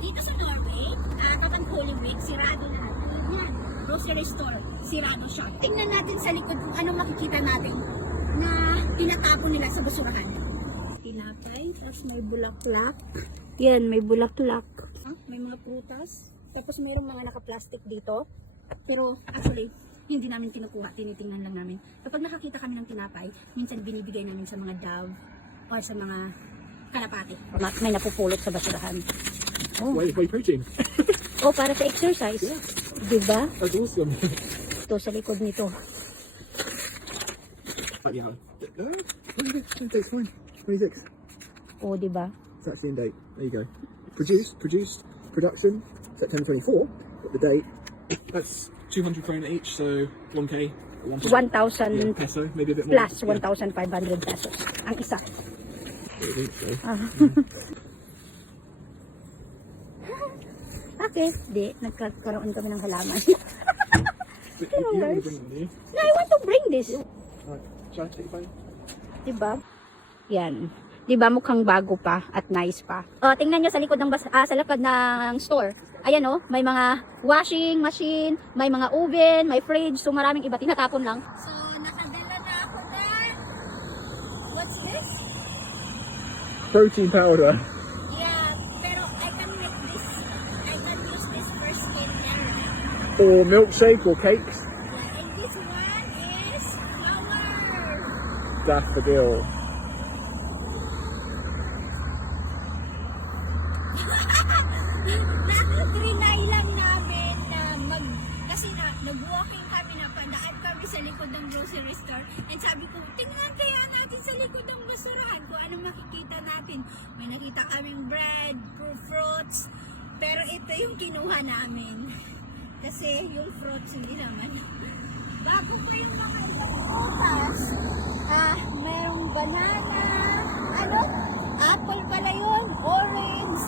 Dito sa Norway, kapag Holy Week, sirado lahat. Yan, grocery store, sirado siya. Tingnan natin sa likod kung anong makikita natin na tinatapon nila sa basurahan. Tinapay, tapos may bulaklak. Yan, may bulaklak. May mga prutas. Tapos mayroong mga naka-plastic dito. Pero actually, hindi namin kinukuha, tinitingnan lang namin. Kapag nakakita kami ng tinapay, minsan binibigay namin sa mga dove o sa mga kalapati. May napupulot sa basurahan. Oh. Whey protein. Oh, para sa exercise. Yeah. Diba? That's awesome. Ito sa likod nito. Yeah. When date's fine. 26. Oh, diba? It's actually in date. There you go. Produced, production, September 24. But the date, that's 200 krona each, so 1k. 1,000 yeah, peso, maybe a bit more. plus 1,500 pesos. Ang isa. I think so. Okay, di. Nagkaroon kami ng halaman. But you don't want to bring them, do you? No, I want to bring this. Right. Shall I take your phone? Diba? Yan. Diba mukhang bago pa at nice pa. Oh, tingnan nyo sa likod ng sa likod ng store. Ayan oh, may mga washing machine, may mga oven, may fridge, so maraming iba tinatapon lang. So, nakabila na ako na. What's this? Protein powder. Yeah, pero I can make this. I can use this for skincare. Or milkshake or cakes. Yeah, and this one is flour. Daffodil. Trinay lang namin na kasi nag-walking kami na pandaan kami sa likod ng grocery store and sabi ko, tingnan kaya natin sa likod ng basurahan kung anong makikita natin. May nakita kaming bread, fruits, pero ito yung kinuha namin. Kasi yung fruits hindi naman. Bago pa yung mga ibang prutas, merong banana, apple pala yun, orange.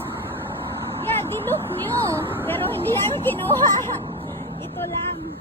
Yeah, di look nyo. Pero hindi namin kinuha. Ito lang.